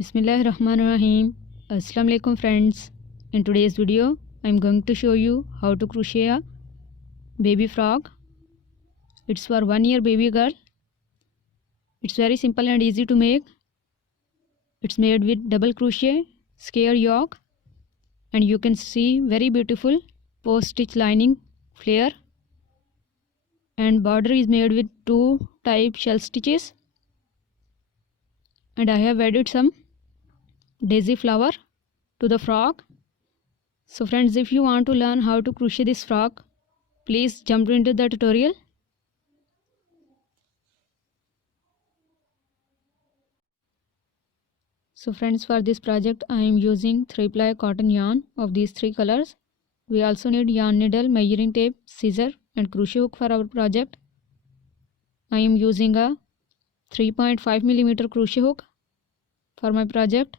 Bismillahirrahmanirrahim. Assalamu alaikum friends. In today's video I am going to show you how to crochet a baby frog. It's for 1 year baby girl. It's very simple and easy to make. It's made with double crochet, square yoke, and you can see very beautiful post stitch lining flare, and border is made with 2 type shell stitches, and I have added some daisy flower to the frog. So friends, if you want to learn how to crochet this frog, please jump into the tutorial. So friends, for this project I am using 3-ply cotton yarn of these 3 colors. We also need yarn needle, measuring tape, scissor and crochet hook for our project. I am using a 3.5mm crochet hook for my project.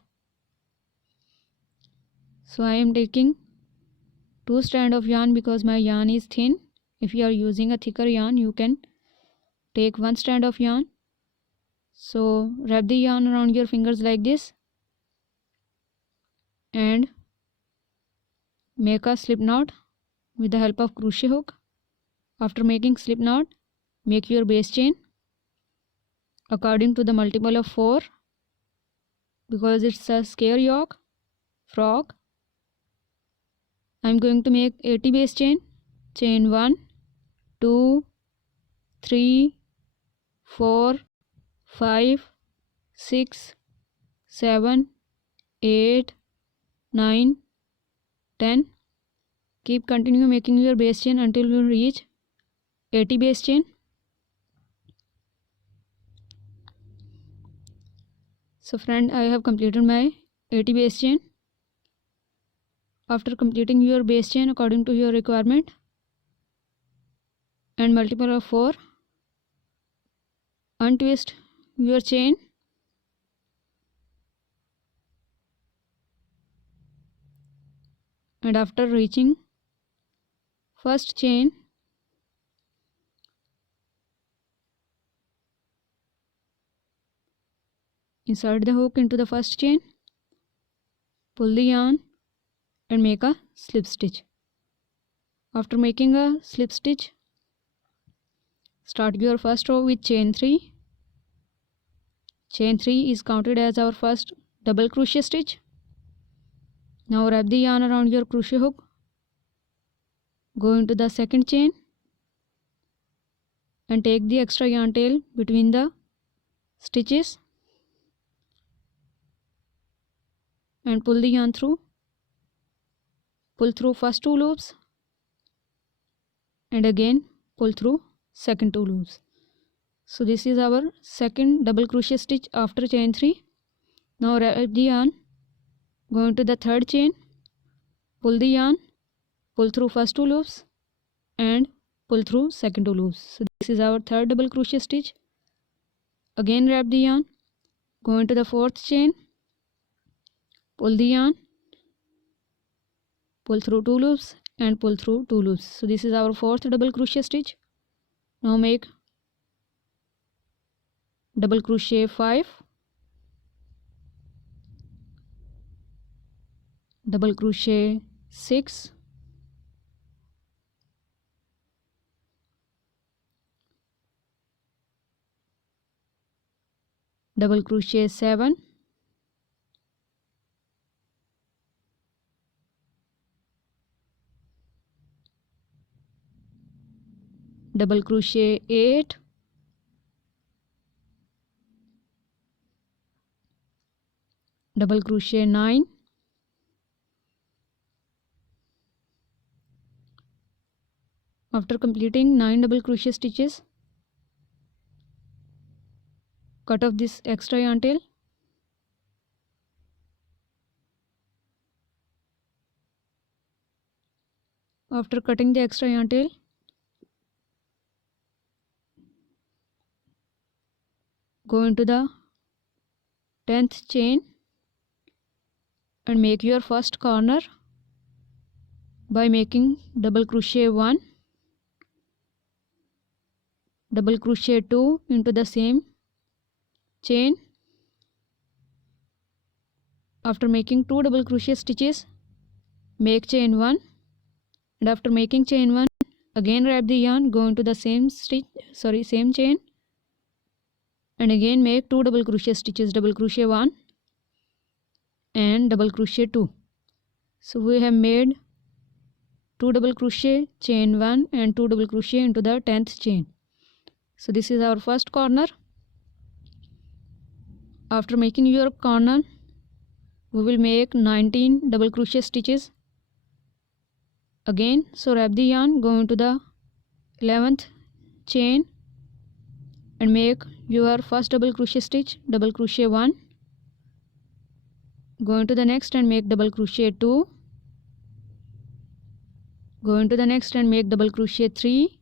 So I am taking 2 strands of yarn because my yarn is thin. If you are using a thicker yarn, you can take 1 strand of yarn. So wrap the yarn around your fingers like this and make a slip knot with the help of crochet hook. After making slip knot, make your base chain according to the multiple of 4 because it's a square yoke frog. I'm going to make 80 base chain. Chain 1, 2, 3, 4, 5, 6, 7, 8, 9, 10. Keep continue making your base chain until you reach 80 base chain. So friend, I have completed my 80 base chain. After completing your base chain according to your requirement and multiple of 4, untwist your chain and after reaching first chain, insert the hook into the first chain, pull the yarn and make a slip stitch. After making a slip stitch, start your first row with chain 3. Chain 3 is counted as our first double crochet stitch. Now wrap the yarn around your crochet hook, go into the second chain and take the extra yarn tail between the stitches and pull the yarn through. Pull through first 2 loops and again pull through second 2 loops. So this is our second double crochet stitch after chain 3. Now wrap the yarn, go into the third chain, pull the yarn, pull through first 2 loops and pull through second 2 loops. So this is our third double crochet stitch. Again wrap the yarn, go into the fourth chain, pull the yarn, pull through 2 loops and pull through 2 loops. So this is our fourth double crochet stitch. Now make double crochet 5, double crochet 6, double crochet 7, double crochet 8, double crochet 9, after completing 9 double crochet stitches, cut off this extra yarn tail. After cutting the extra yarn tail, go into the 10th chain and make your first corner by making double crochet 1, double crochet 2 into the same chain, After making 2 double crochet stitches, make chain 1, and after making chain 1, again wrap the yarn, go into the same chain, and again make 2 double crochet stitches, double crochet 1 and double crochet 2. So we have made 2 double crochet, chain 1 and 2 double crochet into the 10th chain. So this is our first corner. After making your corner, we will make 19 double crochet stitches again. So wrap the yarn, go into the 11th chain and make your first double crochet stitch, double crochet 1, go into the next and make double crochet 2, go into the next and make double crochet 3,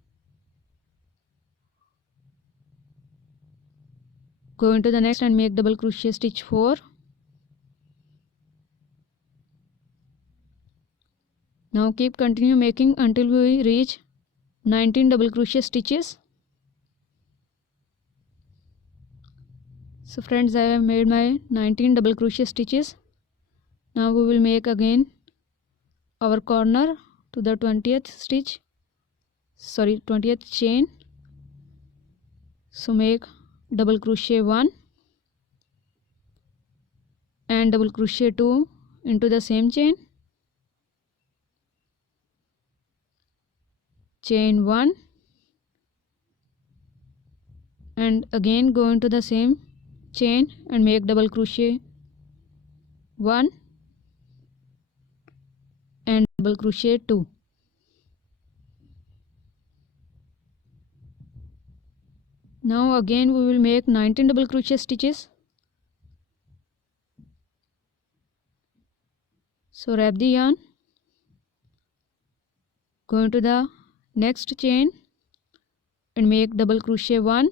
go into the next and make double crochet stitch 4. Now keep continue making until we reach 19 double crochet stitches. So friends, I have made my 19 double crochet stitches. Now we will make again our corner to the 20th chain. So make double crochet 1 and double crochet 2 into the same chain, chain 1, and again go into the same chain and make double crochet 1 and double crochet 2. Now again we will make 19 double crochet stitches. So wrap the yarn, go into the next chain and make double crochet 1,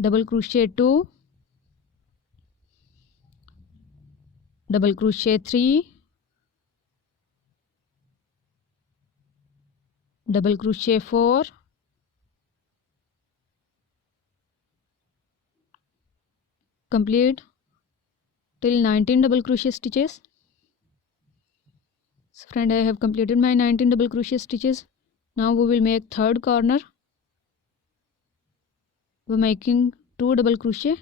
double crochet 2, double crochet 3, double crochet 4, complete till 19 double crochet stitches. So friend, I have completed my 19 double crochet stitches. Now we will make third corner. We are making 2 double crochet,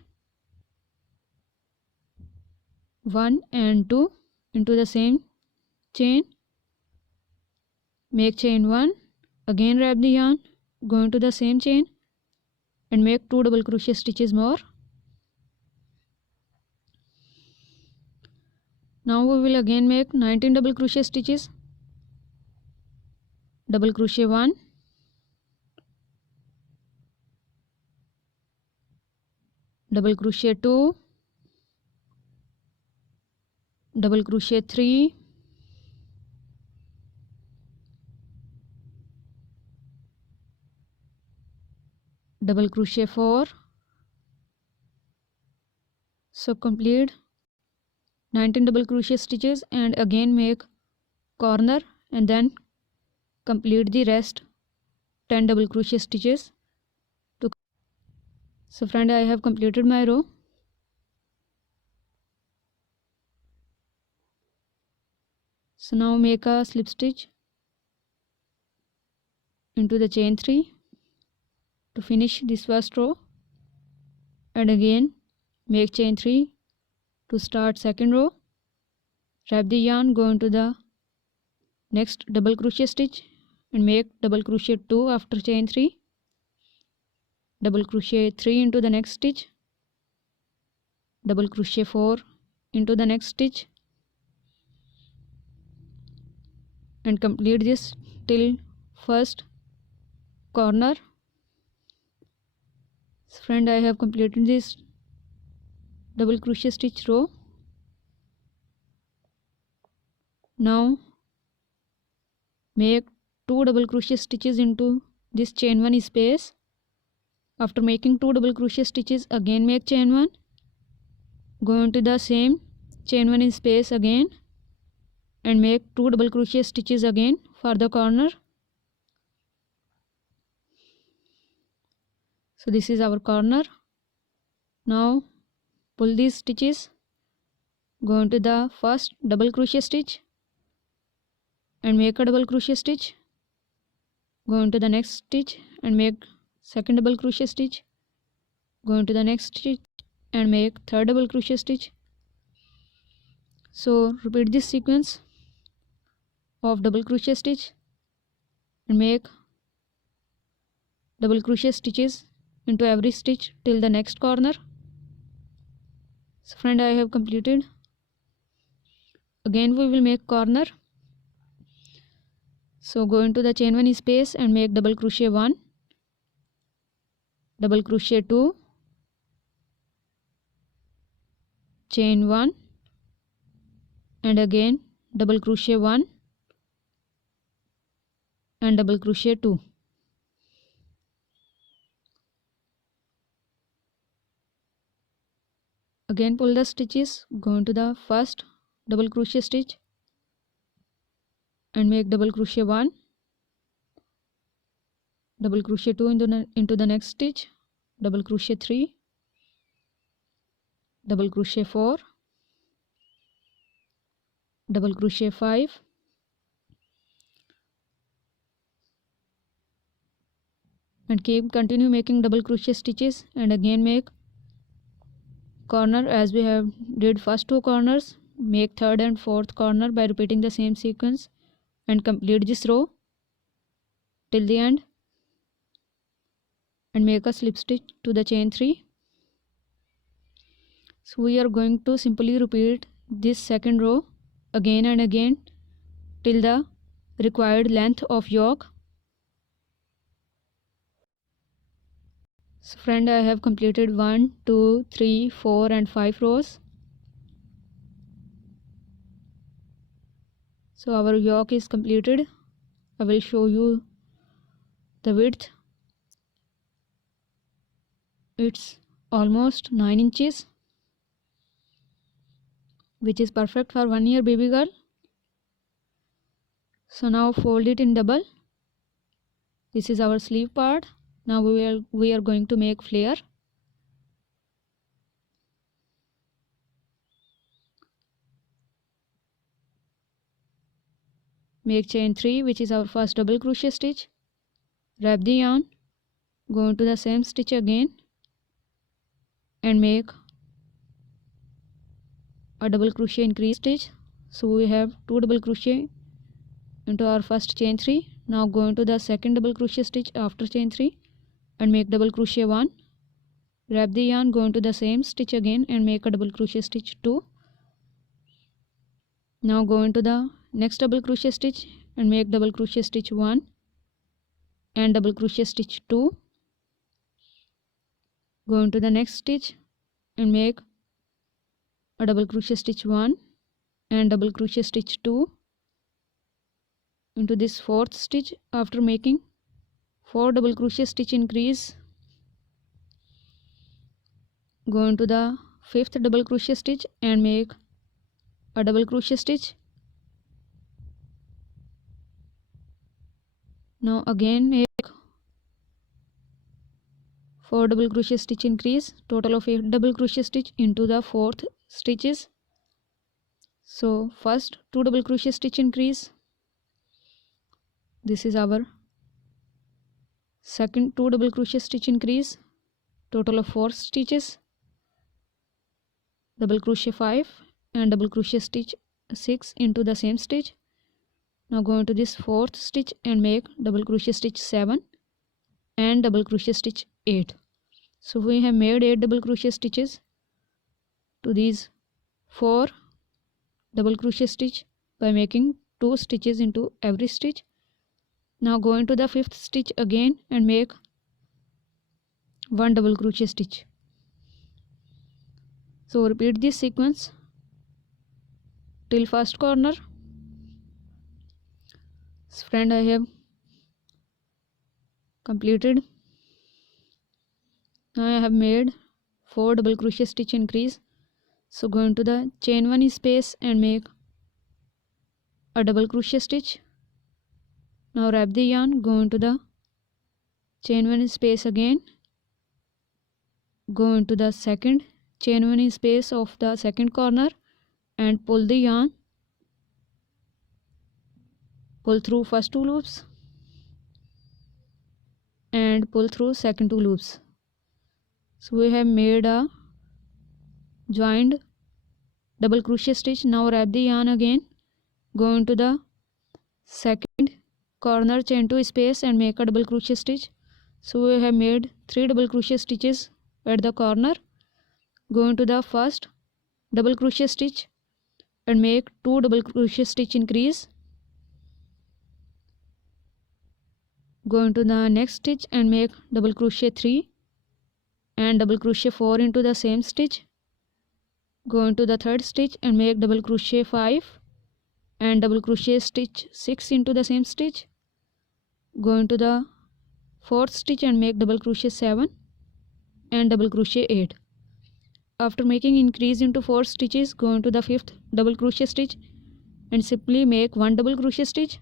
1 and 2 into the same chain, make chain 1, again wrap the yarn, go into the same chain and make 2 double crochet stitches more. Now we will again make 19 double crochet stitches, double crochet 1, double crochet 2, double crochet 3, double crochet 4. So complete 19 double crochet stitches and again make corner and then complete the rest 10 double crochet stitches. So friend, I have completed my row. So now make a slip stitch into the chain 3 to finish this first row, and again make chain 3 to start second row. Wrap the yarn, go into the next double crochet stitch and make double crochet 2 after chain 3, double crochet 3 into the next stitch, double crochet 4 into the next stitch, and complete this till first corner. So friend, I have completed this double crochet stitch row. Now make 2 double crochet stitches into this chain 1 space. After making 2 double crochet stitches, again make chain 1, go into the same chain 1 space again and make 2 double crochet stitches again for the corner. So this is our corner. Now pull these stitches, go into the first double crochet stitch and make a double crochet stitch, go into the next stitch and make second double crochet stitch, go into the next stitch and make third double crochet stitch. So repeat this sequence of double crochet stitch and make double crochet stitches into every stitch till the next corner. So friend, I have completed. Again we will make corner. So go into the chain 1 space and make double crochet 1, double crochet 2, chain 1 and again double crochet 1 and double crochet 2. Again pull the stitches, go into the first double crochet stitch and make double crochet 1, double crochet 2 into the next stitch, double crochet 3, double crochet 4, double crochet 5, and continue making double crochet stitches and again make corner as we have did first two corners. Make third and fourth corner by repeating the same sequence and complete this row till the end and make a slip stitch to the chain 3. So we are going to simply repeat this second row again and again till the required length of yoke. So friend, I have completed 1, 2, 3, 4 and 5 rows. So our yoke is completed. I will show you the width. It's almost 9 inches, which is perfect for 1 year baby girl. So now fold it in double. This is our sleeve part. Now we are going to make flare. Make chain 3, which is our first double crochet stitch. Wrap the yarn, go into the same stitch again and make a double crochet increase stitch. So we have 2 double crochet into our first chain 3. Now go into the second double crochet stitch after chain 3 and make double crochet 1. Wrap the yarn, go into the same stitch again and make a double crochet stitch 2. Now go into the next double crochet stitch and make double crochet stitch 1 and double crochet stitch 2. Go into the next stitch and make a double crochet stitch 1 and double crochet stitch 2 into this fourth stitch. After making 4 double crochet stitch increase, go into the fifth double crochet stitch and make a double crochet stitch. Now again make 4 double crochet stitch increase, total of 8 double crochet stitch into the fourth stitches. So first 2 double crochet stitch increase, this is our second 2 double crochet stitch increase, total of 4 stitches, double crochet 5 and double crochet stitch 6 into the same stitch. Now go into this fourth stitch and make double crochet stitch 7 and double crochet stitch 8. So we have made 8 double crochet stitches to these 4 double crochet stitch by making 2 stitches into every stitch. Now go into the fifth stitch again and make 1 double crochet stitch. So repeat this sequence till first corner. So friend, I have completed. Now I have made 4 double crochet stitch increase. So go into the chain 1 space and make a double crochet stitch. Now wrap the yarn, go into the chain 1 space again, go into the second chain 1 space of the second corner and pull the yarn, pull through first 2 loops and pull through second 2 loops. So we have made a joined double crochet stitch. Now wrap the yarn again, go into the second corner, chain 2 space and make a double crochet stitch. So we have made 3 double crochet stitches at the corner. Go into the first double crochet stitch and make 2 double crochet stitch increase. Go into the next stitch and make double crochet 3 and double crochet 4 into the same stitch. Go into the third stitch and make double crochet 5 and double crochet stitch 6 into the same stitch. Go into the fourth stitch and make double crochet 7 and double crochet 8. After making increase into 4 stitches, go into the fifth double crochet stitch and simply make 1 double crochet stitch.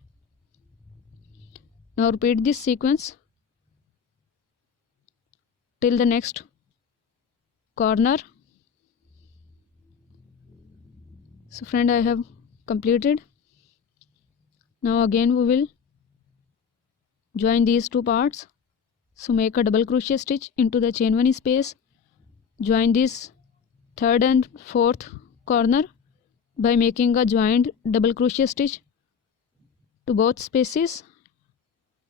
Now repeat this sequence till the next corner. So friend, I have completed. Now again we will join these 2 parts. So make a double crochet stitch into the chain 1 space, join this third and fourth corner by making a joined double crochet stitch to both spaces.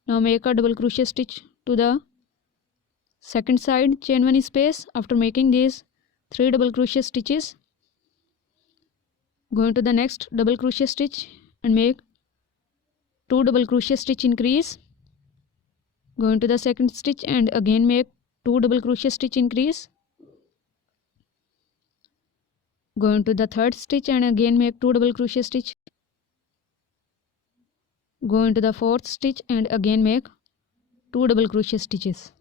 Now make a double crochet stitch to the second side chain 1 space. After making these 3 double crochet stitches, go into the next double crochet stitch and make 2 double crochet stitch increase. Go into the second stitch and again make 2 double crochet stitch increase. Go into the third stitch and again make 2 double crochet stitch. Go into the fourth stitch and again make 2 double crochet stitches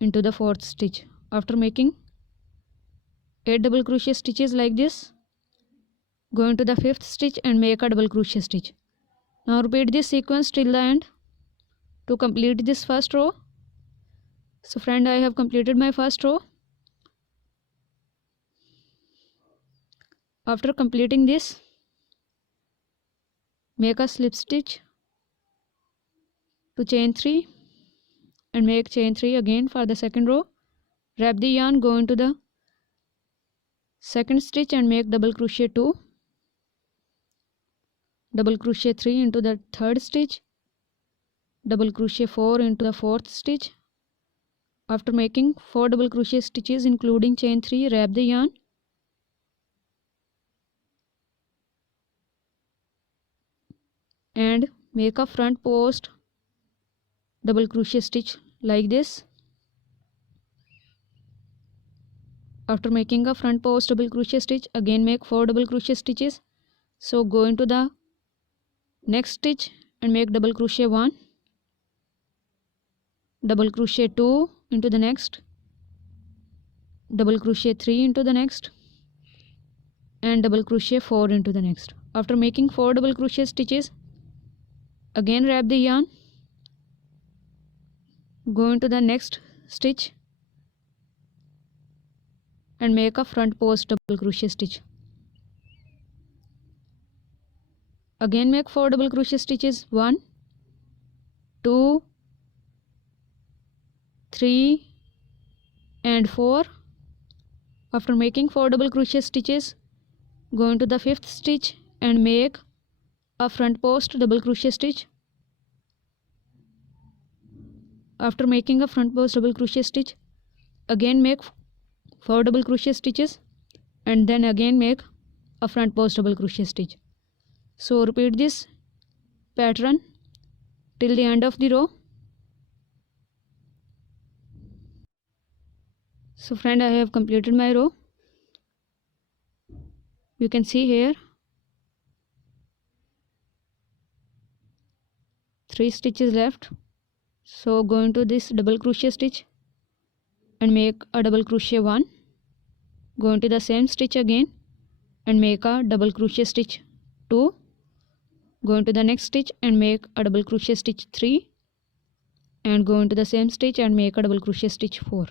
into the fourth stitch. After making 8 double crochet stitches like this, go into the fifth stitch and make a double crochet stitch. Now repeat this sequence till the end to complete this first row. So friend, I have completed my first row. After completing this, make a slip stitch to chain 3 and make chain 3 again for the second row. Wrap the yarn, go into the second stitch and make double crochet 2, double crochet 3 into the third stitch, double crochet 4 into the fourth stitch. After making 4 double crochet stitches including chain 3, wrap the yarn, and make a front post double crochet stitch like this. After making a front post double crochet stitch, again make 4 double crochet stitches. So go into the next stitch and make double crochet 1, double crochet 2 into the next, double crochet 3 into the next, and double crochet 4 into the next. After making 4 double crochet stitches, again wrap the yarn, go into the next stitch and make a front post double crochet stitch. Again make 4 double crochet stitches, 1, 2, 3 and 4. After making 4 double crochet stitches, go into the fifth stitch and make a front post double crochet stitch. After making a front post double crochet stitch, again make 4 double crochet stitches and then again make a front post double crochet stitch. So repeat this pattern till the end of the row. So friend, I have completed my row. You can see here 3 stitches left. So go into this double crochet stitch and make a double crochet 1, go into the same stitch again and make a double crochet stitch 2, go into the next stitch and make a double crochet stitch 3 and go into the same stitch and make a double crochet stitch 4.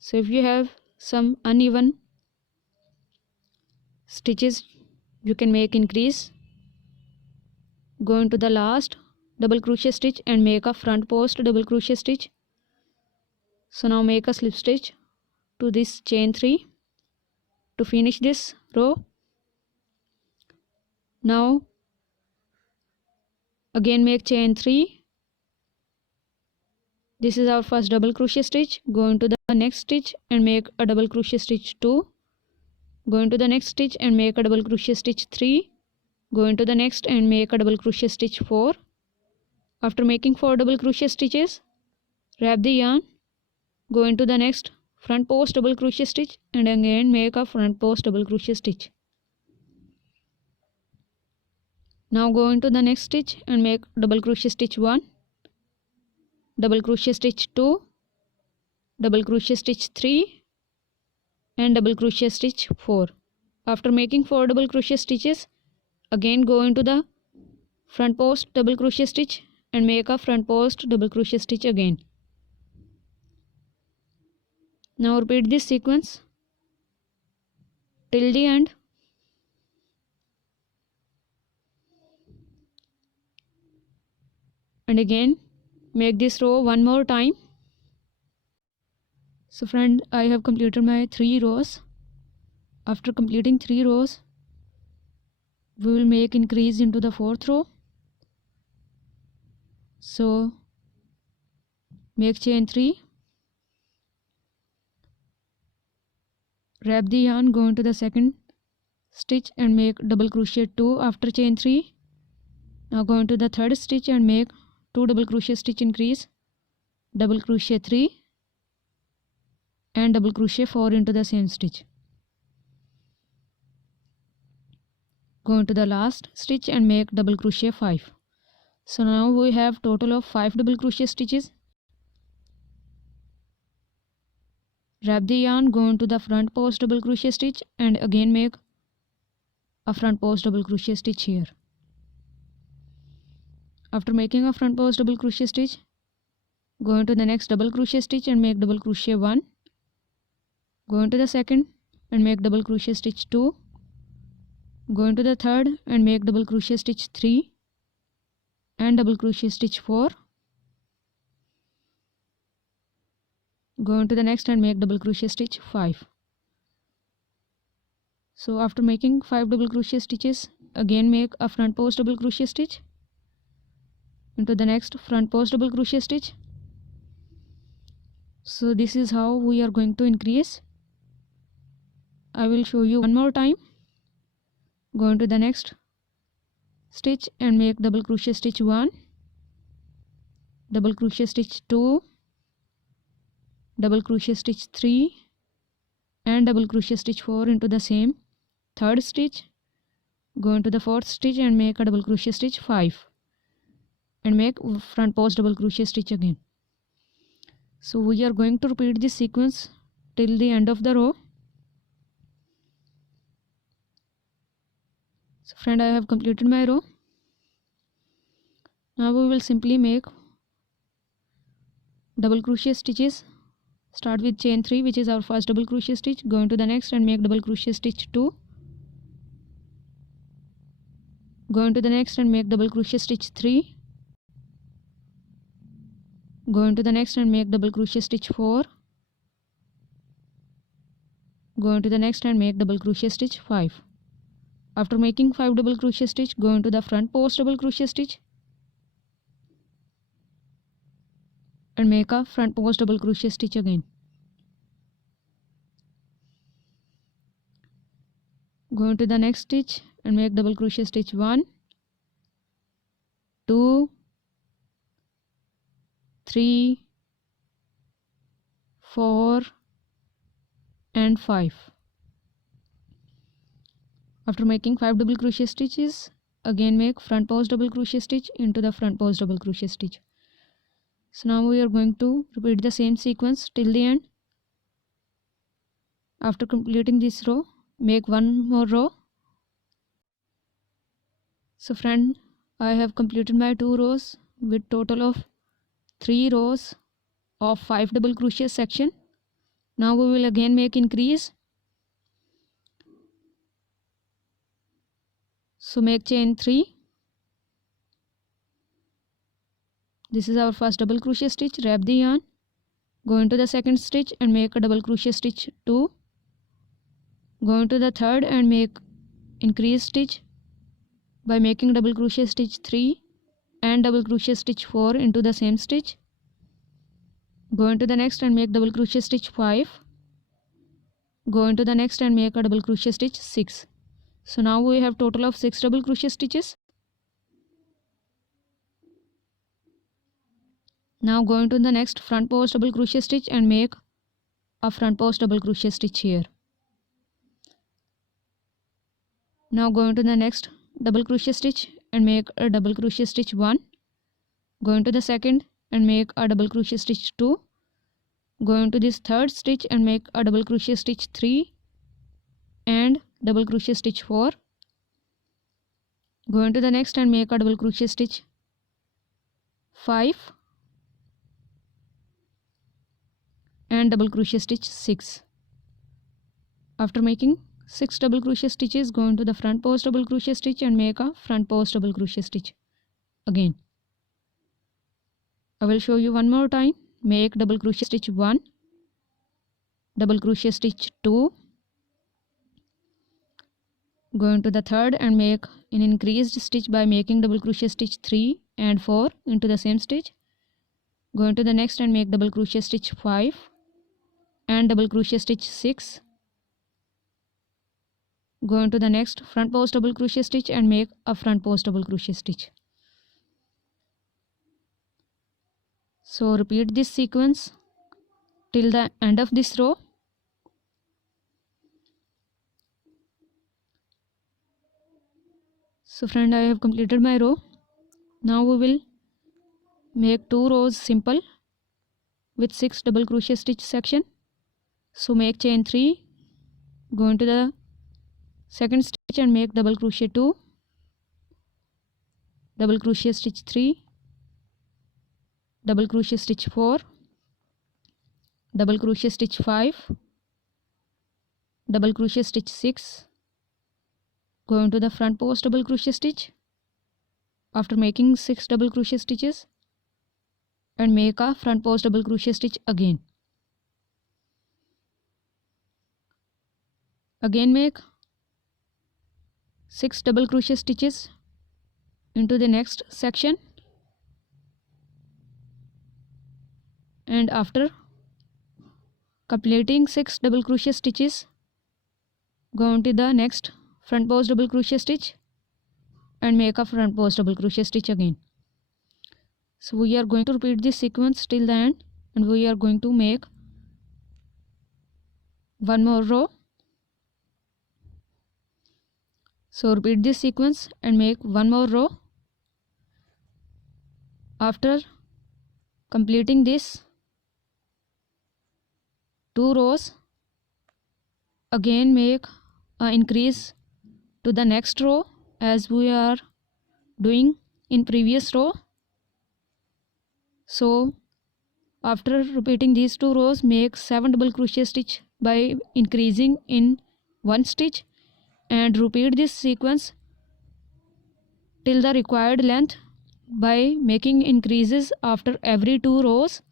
So if you have some uneven stitches, you can make increase. Go into the last double crochet stitch and make a front post double crochet stitch. So now make a slip stitch to this chain 3 to finish this row. Now again make chain 3. This is our first double crochet stitch. Go into the next stitch and make a double crochet stitch 2. Go into the next stitch and make a double crochet stitch 3. Go into the next and make a double crochet stitch 4. After making 4 double crochet stitches, wrap the yarn, go into the next front post double crochet stitch and again make a front post double crochet stitch. Now go into the next stitch and make double crochet stitch 1, double crochet stitch 2, double crochet stitch 3 and double crochet stitch 4. After making 4 double crochet stitches, again go into the front post double crochet stitch and make a front post double crochet stitch again. Now repeat this sequence till the end. And again make this row one more time. So friend, I have completed my 3 rows. After completing 3 rows, we will make increase into the 4th row. So make chain 3, wrap the yarn, go into the second stitch and make double crochet 2 after chain 3. Now go into the third stitch and make 2 double crochet stitch increase, double crochet 3 and double crochet 4 into the same stitch. Go into the last stitch and make double crochet 5. So now we have total of 5 double crochet stitches. Wrap the yarn, go into the front post double crochet stitch and again make a front post double crochet stitch here. After making a front post double crochet stitch, go into the next double crochet stitch and make double crochet 1. Go into the second and make double crochet stitch 2. Go into the third and make double crochet stitch 3 and double crochet stitch 4. Go into the next and make double crochet stitch 5. So after making 5 double crochet stitches, again make a front post double crochet stitch into the next front post double crochet stitch. So this is how we are going to increase. I will show you one more time. Go into the next stitch and make double crochet stitch 1, double crochet stitch 2, double crochet stitch 3 and double crochet stitch 4 into the same third stitch. Go into the fourth stitch and make a double crochet stitch 5 and make front post double crochet stitch again. So we are going to repeat this sequence till the end of the row. So friend, I have completed my row. Now we will simply make double crochet stitches. Start with chain 3, which is our first double crochet stitch. Go into the next and make double crochet stitch 2. Go into the next and make double crochet stitch 3. Go into the next and make double crochet stitch 4. Go into the next and make double crochet stitch 5. After making 5 double crochet stitch, go into the front post double crochet stitch and make a front post double crochet stitch again. Go into the next stitch and make double crochet stitch 1, 2, 3, 4 and 5. After making 5 double crochet stitches, again make front post double crochet stitch into the front post double crochet stitch. So now we are going to repeat the same sequence till the end. After completing this row, make one more row. So friend, I have completed my 2 rows with total of 3 rows of 5 double crochet section. Now we will again make increase. So make chain 3. This is our first double crochet stitch. Wrap the yarn, go into the second stitch and make a double crochet stitch 2. Go into the third and make increase stitch by making double crochet stitch 3 and double crochet stitch 4 into the same stitch. Go into the next and make double crochet stitch 5. Go into the next and make a double crochet stitch 6. So now we have total of 6 double crochet stitches. Now go into the next front post double crochet stitch and make a front post double crochet stitch here. Now go into the next double crochet stitch and make a double crochet stitch 1. Go into the second and make a double crochet stitch 2. Go into this third stitch and make a double crochet stitch 3 and double crochet stitch 4. Go into the next and make a double crochet stitch 5 and double crochet stitch 6. After making 6 double crochet stitches, go into the front post double crochet stitch and make a front post double crochet stitch again. I will show you one more time. Make double crochet stitch 1, double crochet stitch 2, go into the third and make an increased stitch by making double crochet stitch 3 and 4 into the same stitch. Go into the next and make double crochet stitch 5 and double crochet stitch 6. Go into the next front post double crochet stitch and make a front post double crochet stitch. So repeat this sequence till the end of this row. So friend, I have completed my row. Now we will make 2 rows simple with 6 double crochet stitch section. So make chain 3, go into the second stitch and make double crochet 2, double crochet stitch 3, double crochet stitch 4, double crochet stitch 5, double crochet stitch 6. Go into the front post double crochet stitch after making 6 double crochet stitches and make a front post double crochet stitch again. Again make 6 double crochet stitches into the next section, and after completing 6 double crochet stitches, go into the next front post double crochet stitch and make a front post double crochet stitch again. So we are going to repeat this sequence till the end, and we are going to make one more row. So repeat this sequence and make one more row. After completing this 2 rows, again make an increase to the next row as we are doing in previous row. So after repeating these 2 rows, make 7 double crochet stitch by increasing in 1 stitch, and repeat this sequence till the required length by making increases after every 2 rows.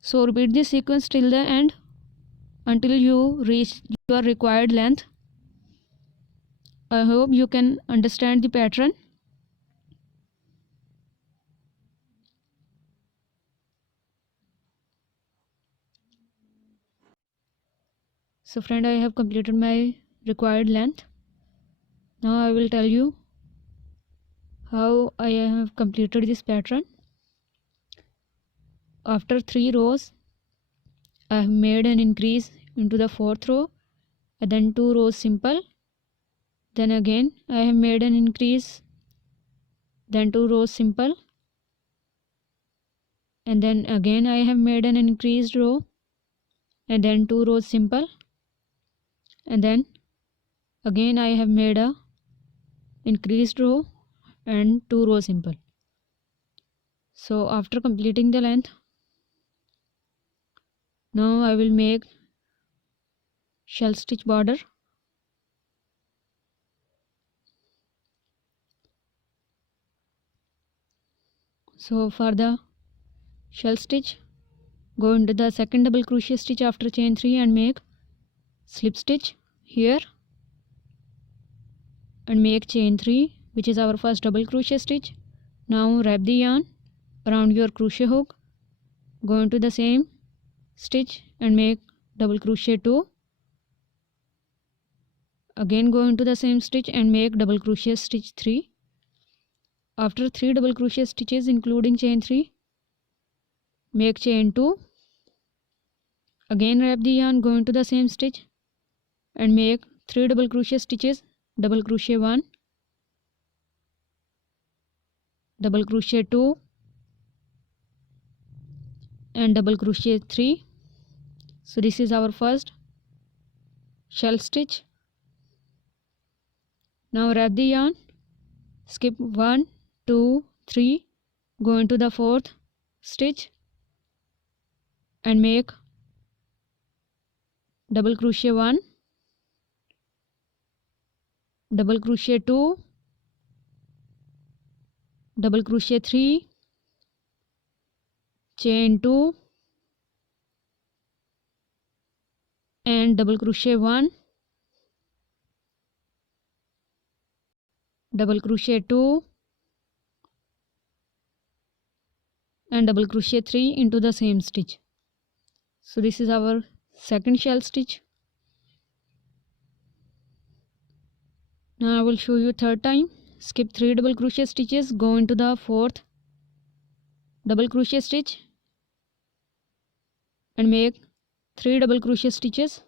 So repeat this sequence till the end until you reach your required length. I hope you can understand the pattern. So friend, I have completed my required length. Now I will tell you how I have completed this pattern. After 3 rows, I have made an increase into the 4th row, and then 2 rows simple. Then again I have made an increase, then 2 rows simple, and then again I have made an increased row, and then 2 rows simple, and then again I have made a increased row and 2 rows simple. So after completing the length, now I will make shell stitch border. So for the shell stitch, go into the second double crochet stitch after chain 3 and make slip stitch here and make chain 3, which is our first double crochet stitch. Now wrap the yarn around your crochet hook, go into the same stitch and make double crochet 2. Again go into the same stitch and make double crochet stitch 3. After 3 double crochet stitches including chain 3, make chain 2. Again wrap the yarn, go into the same stitch and make 3 double crochet stitches, double crochet 1, double crochet 2 and double crochet 3. So this is our first shell stitch. Now wrap the yarn, skip 1, 2, 3, go into the fourth stitch and make double crochet 1, double crochet 2, double crochet 3, chain 2 and double crochet 1, double crochet 2 and double crochet 3 into the same stitch. So this is our second shell stitch. Now I will show you third time. Skip 3 double crochet stitches, go into the fourth double crochet stitch and make 3 double crochet stitches,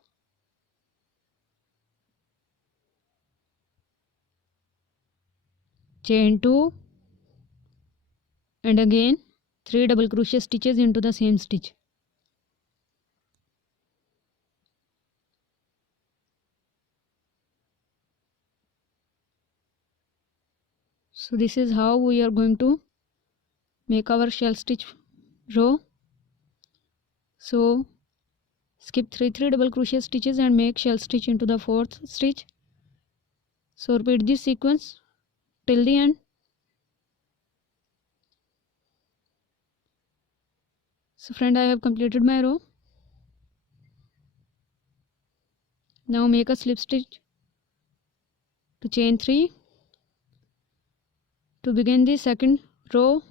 chain 2 and again 3 double crochet stitches into the same stitch. So this is how we are going to make our shell stitch row. So skip 3 double crochet stitches and make shell stitch into the fourth stitch. So repeat this sequence till the end. So friend, I have completed my row. Now make a slip stitch to chain 3 to begin the second row.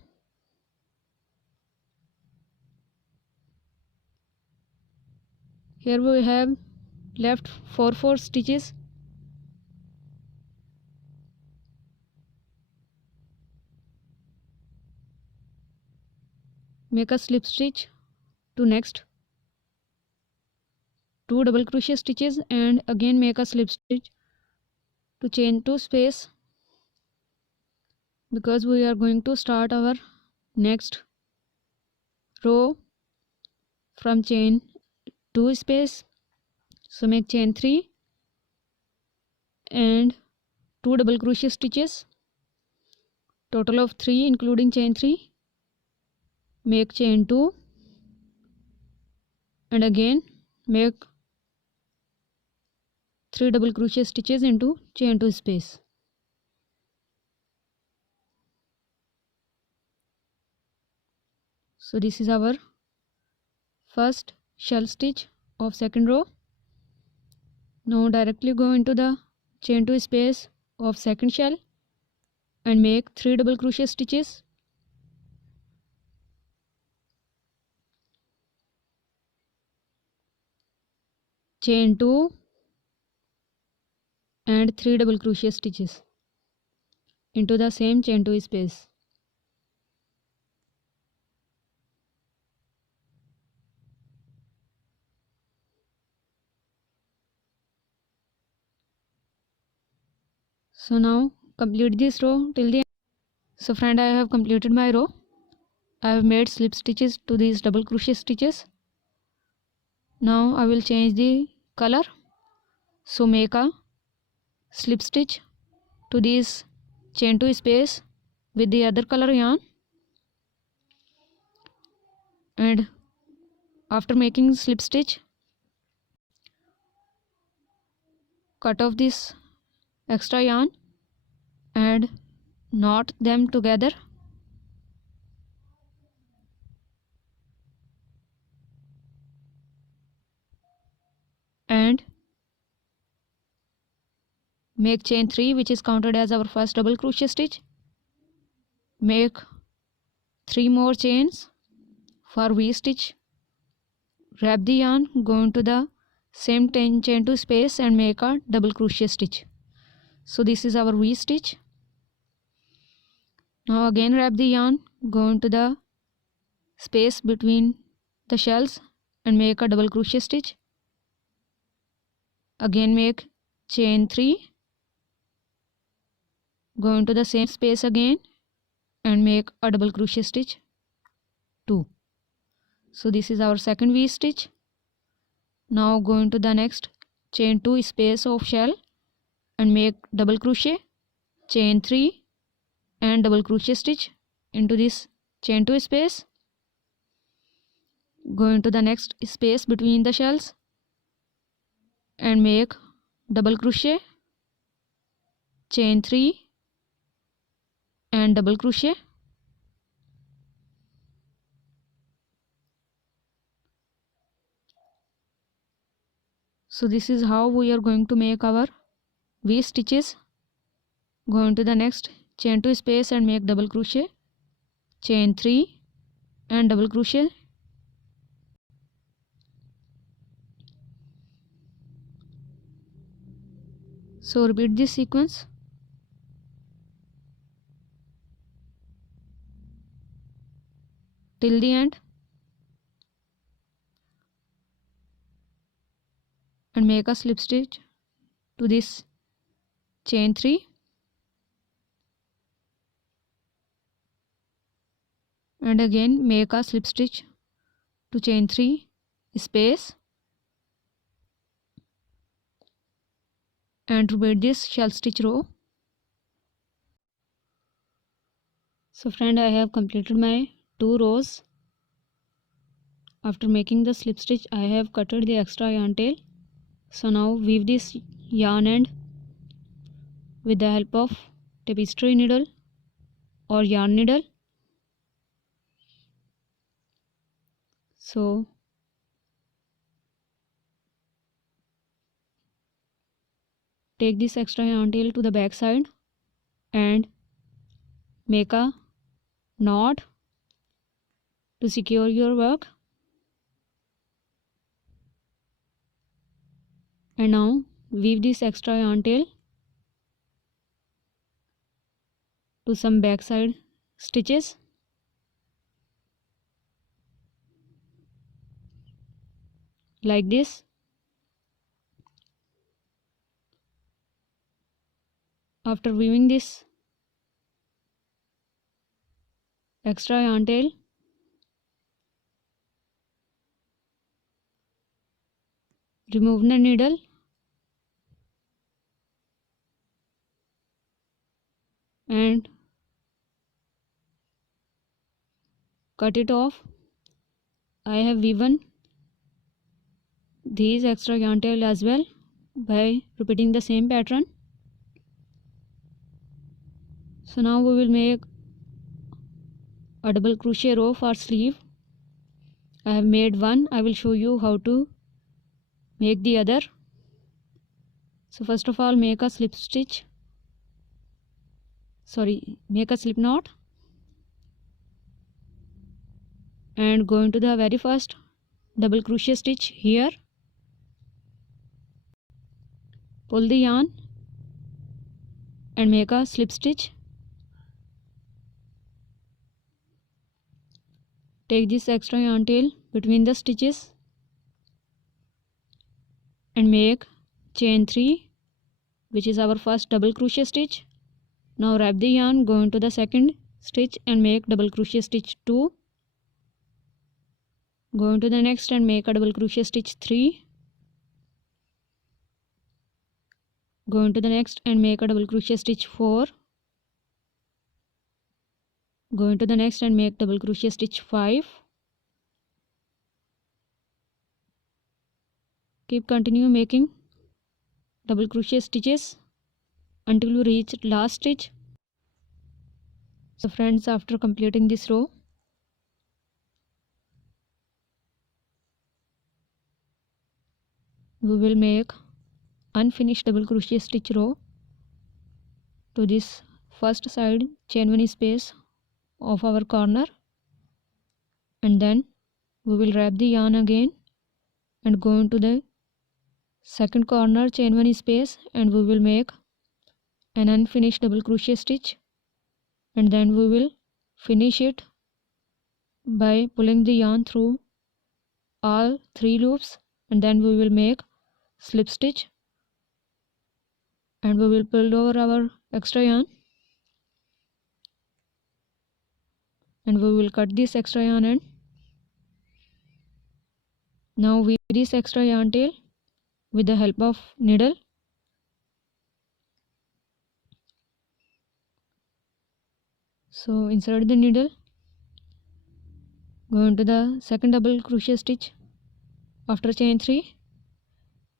Here we have left 4 stitches. Make a slip stitch to next 2 double crochet stitches and again make a slip stitch to chain 2 space, because we are going to start our next row from chain 2 space. So make chain 3 and 2 double crochet stitches, total of 3 including chain 3. Make chain 2 and again make 3 double crochet stitches into chain 2 space. So this is our first shell stitch of second row. Now directly go into the chain 2 space of second shell and make 3 double crochet stitches, chain 2 and 3 double crochet stitches into the same chain 2 space. So now complete this row till the end. So friend, I have completed my row. I have made slip stitches to these double crochet stitches. Now I will change the color. So make a slip stitch to this chain 2 space with the other color yarn, and after making slip stitch cut off this extra yarn and knot them together. And make chain 3, which is counted as our first double crochet stitch. Make 3 more chains for V stitch. Wrap the yarn, go into the same chain 2 space and make a double crochet stitch. So this is our V stitch. Now again wrap the yarn, go into the space between the shells and make a double crochet stitch. Again make chain 3, go into the same space again and make a double crochet stitch 2. So this is our second V stitch. Now go into the next chain 2 space of shell and make double crochet, chain 3 and double crochet stitch into this chain 2 space. Go into the next space between the shells and make double crochet, chain 3 and double crochet. So this is how we are going to make our V stitches. Go into the next chain 2 space and make double crochet, chain 3 and double crochet. So repeat this sequence. Till the end and make a slip stitch to this chain 3 and again make a slip stitch to chain 3 space and repeat this shell stitch row. So friend, I have completed my 2 rows. After making the slip stitch, I have cutted the extra yarn tail. So now weave this yarn end with the help of tapestry needle or yarn needle. So take this extra yarn tail to the back side and make a knot to secure your work. And now weave this extra yarn tail to some backside stitches. Like this. After weaving this extra yarn tail, remove the needle and cut it off. I have woven these extra yarn tail as well by repeating the same pattern. So now we will make a double crochet row for sleeve. I have made one. I will show you how to make the other. So first of all, make a slip stitch. Make a slip knot and go into the very first double crochet stitch here. Pull the yarn and make a slip stitch. Take this extra yarn tail between the stitches and make chain 3, which is our first double crochet stitch. Now wrap the yarn, go into the second stitch and make double crochet stitch 2. Go into the next and make a double crochet stitch 3. Go into the next and make a double crochet stitch 4. Go into the next and make double crochet stitch 5. Continue making double crochet stitches until you reach last stitch. So friends, after completing this row, we will make unfinished double crochet stitch row to this first side chain 1 space of our corner, and then we will wrap the yarn again and go into the second corner chain 1 space, and we will make an unfinished double crochet stitch, and then we will finish it by pulling the yarn through all 3 loops, and then we will make slip stitch, and we will pull over our extra yarn, and we will cut this extra yarn end. Now weave this extra yarn tail with the help of needle. So insert the needle, go into the second double crochet stitch after chain 3,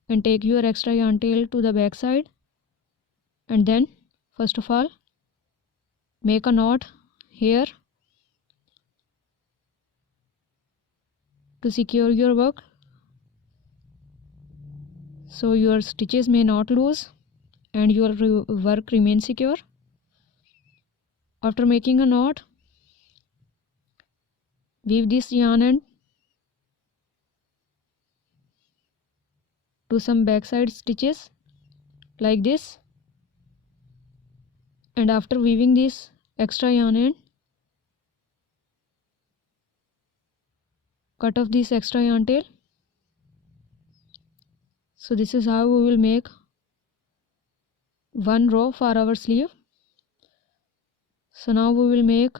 and take your extra yarn tail to the back side, and then first of all make a knot here to secure your work so your stitches may not lose and your work remains secure. After making a knot, weave this yarn end to some backside stitches like this, and after weaving this extra yarn end, cut off this extra yarn tail. So this is how we will make one row for our sleeve. So now we will make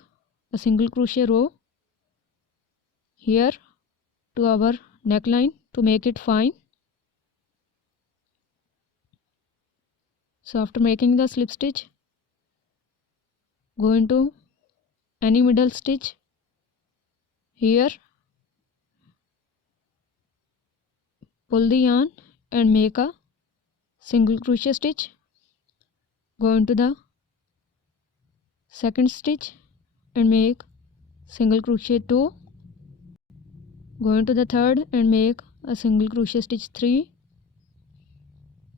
a single crochet row here to our neckline to make it fine. So after making the slip stitch, go into any middle stitch here, pull the yarn and make a single crochet stitch, go into the second stitch and make single crochet 2, go into the third and make a single crochet stitch 3,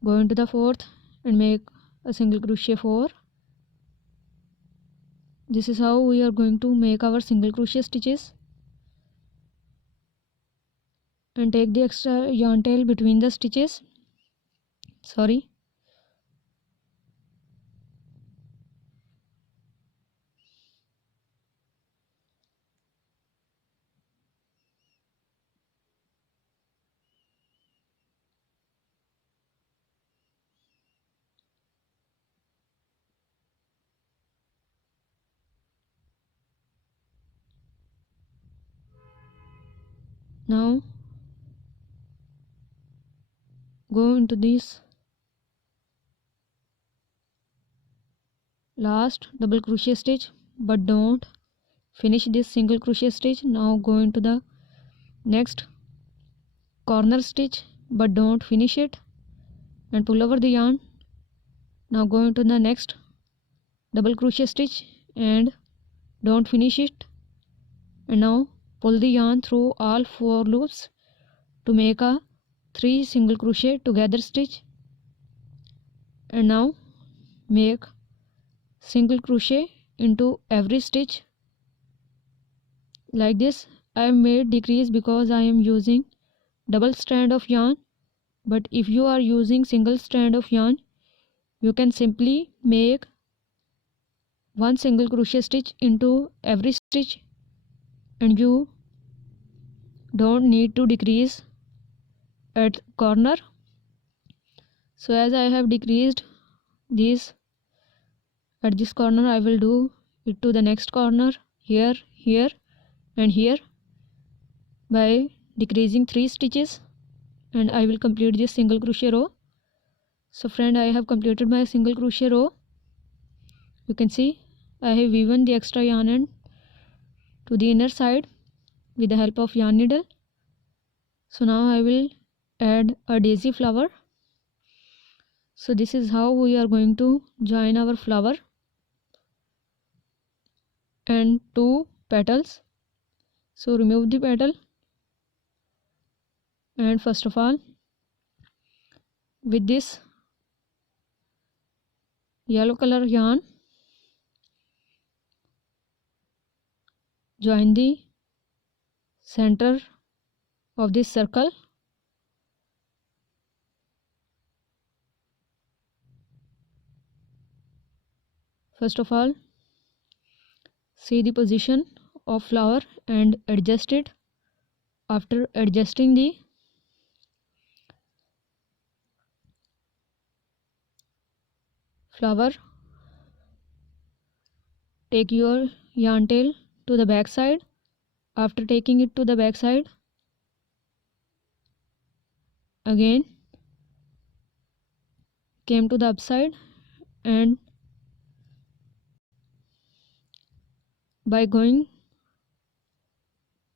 go into the fourth and make a single crochet 4. This is how we are going to make our single crochet stitches, and take the extra yarn tail between the stitches. Now go into this last double crochet stitch, but don't finish this single crochet stitch. Now go into the next corner stitch, but don't finish it, and pull over the yarn. Now go into the next double crochet stitch and don't finish it, and now pull the yarn through all 4 loops to make a 3 single crochet together stitch, and now make single crochet into every stitch like this. I have made decrease because I am using double strand of yarn, but if you are using single strand of yarn, you can simply make 1 single crochet stitch into every stitch, and you don't need to decrease at corner. So as I have decreased these at this corner, I will do it to the next corner, here, here and here, by decreasing 3 stitches, and I will complete this single crochet row. So friend, I have completed my single crochet row. You can see I have woven the extra yarn end to the inner side with the help of yarn needle. So now I will add a daisy flower. So this is how we are going to join our flower and two petals. So remove the petal, and first of all with this yellow color yarn join the center of this circle. First of all, see the position of flower and adjust it. After adjusting the flower, take your yarn tail to the back side. After taking it to the back side, again came to the upside, and by going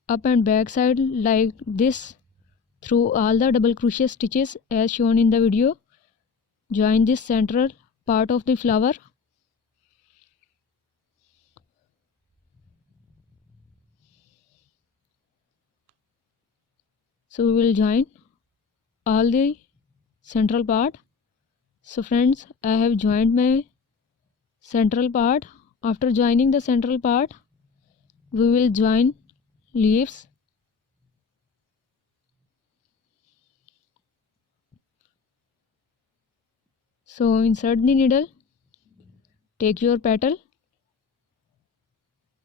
up and back side like this through all the double crochet stitches as shown in the video, join this central part of the flower. So we will join all the central part. So friends, I have joined my central part. After joining the central part, we will join leaves. So insert the needle, take your petal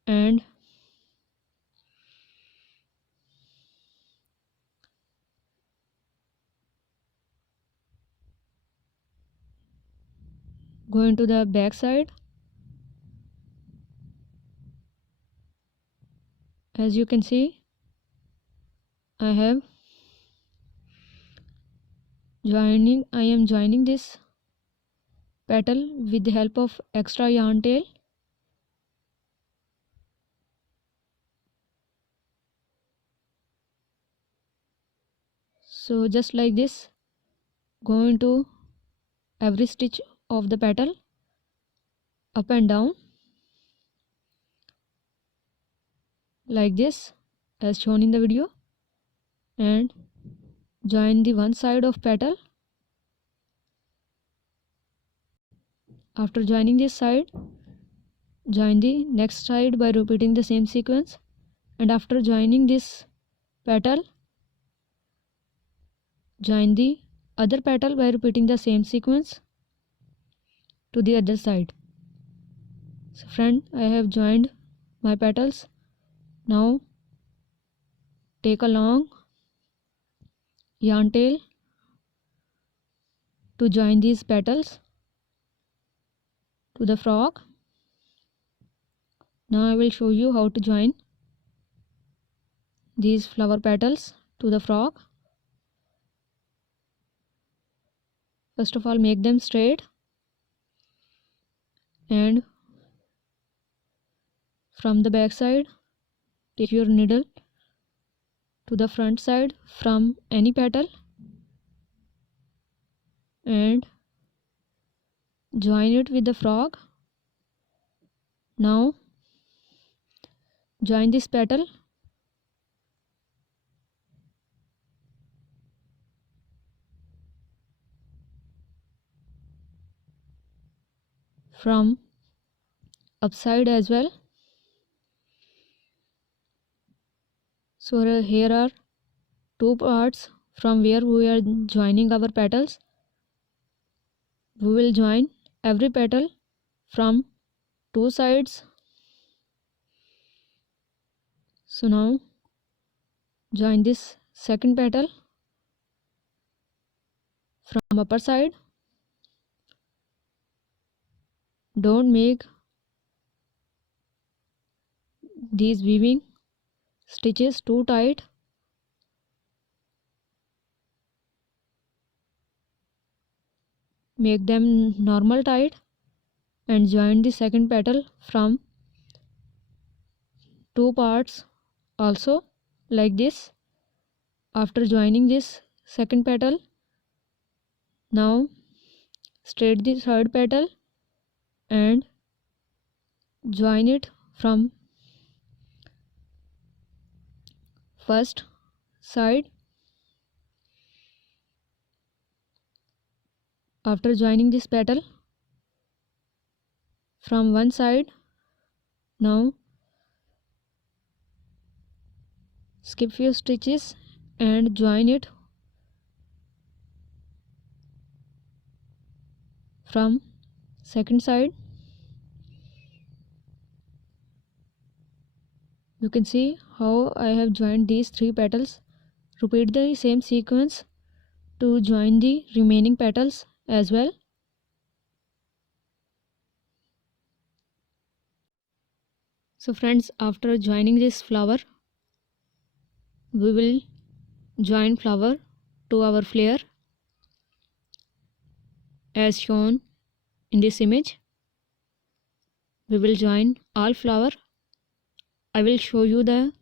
and go into the back side. As you can see, I am joining this petal with the help of extra yarn tail. So just like this, go into every stitch of the petal, up and down like this as shown in the video, and join the one side of petal. After joining this side, join the next side by repeating the same sequence, and after joining this petal, join the other petal by repeating the same sequence to the other side. So friend, I have joined my petals. Now take a long yarn tail to join these petals to the frog. Now I will show you how to join these flower petals to the frog. First of all, make them straight, and from the back side take your needle to the front side from any petal and join it with the frog. Now join this petal from upside as well. So here are two parts from where we are joining our petals. We will join every petal from two sides. So now join this second petal from upper side. Don't make these weaving stitches too tight. Make them normal tight and join the second petal from two parts also like this. After joining this second petal, now straight the third petal and join it from first side. After joining this petal from one side, now skip few stitches and join it from second side. You can see how I have joined these three petals. Repeat the same sequence to join the remaining petals as well. So friends, after joining this flower, we will join flower to our flare as shown in this image. We will join all flower. I will show you the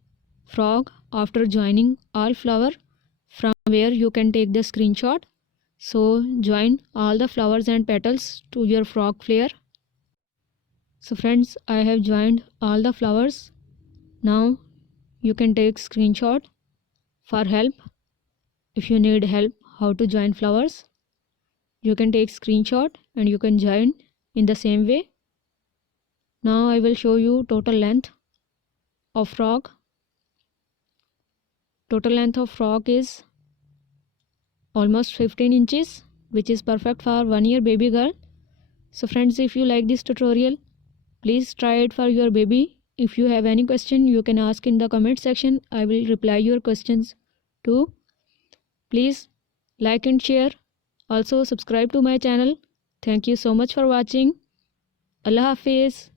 frog after joining all flower, from where you can take the screenshot. So join all the flowers and petals to your frog flare. So friends, I have joined all the flowers. Now you can take screenshot for help. If you need help how to join flowers, you can take screenshot and you can join in the same way. Now I will show you total length of frog. Total length of frog is almost 15 inches, which is perfect for 1 year baby girl. So friends, if you like this tutorial, please try it for your baby. If you have any question, you can ask in the comment section. I will reply your questions too. Please like and share. Also subscribe to my channel. Thank you so much for watching. Allah Hafiz.